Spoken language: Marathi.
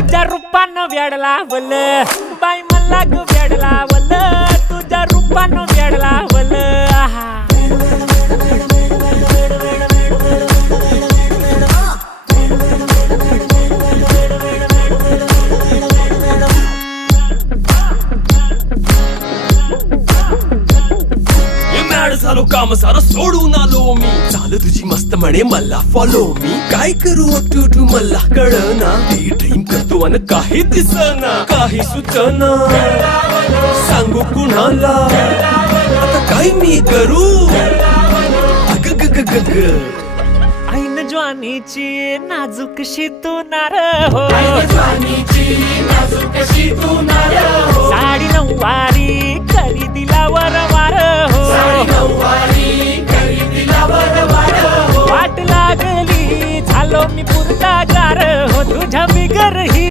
तुझ्या रूपानं वेड लावल बाई मला ग वेड लावल तुझ्या रूपानं वेड लावल झालो काम सारं सोडून आलो मी चाल तुझी मस्त म्हणे मला फॉलो मी काय करू टू मला कळना ती ड्रीम करतो अन काही दिसना काही सुचना सांगू कुणाला आता काय मी करू अग ग ग ग ग ऐन ज्वानीची नाजूकशी तू नार हो साडी नऊवारी करी दिला वरवार हो वाट लागली झालो मी पुरता गार हो तुझ्या बिगर ही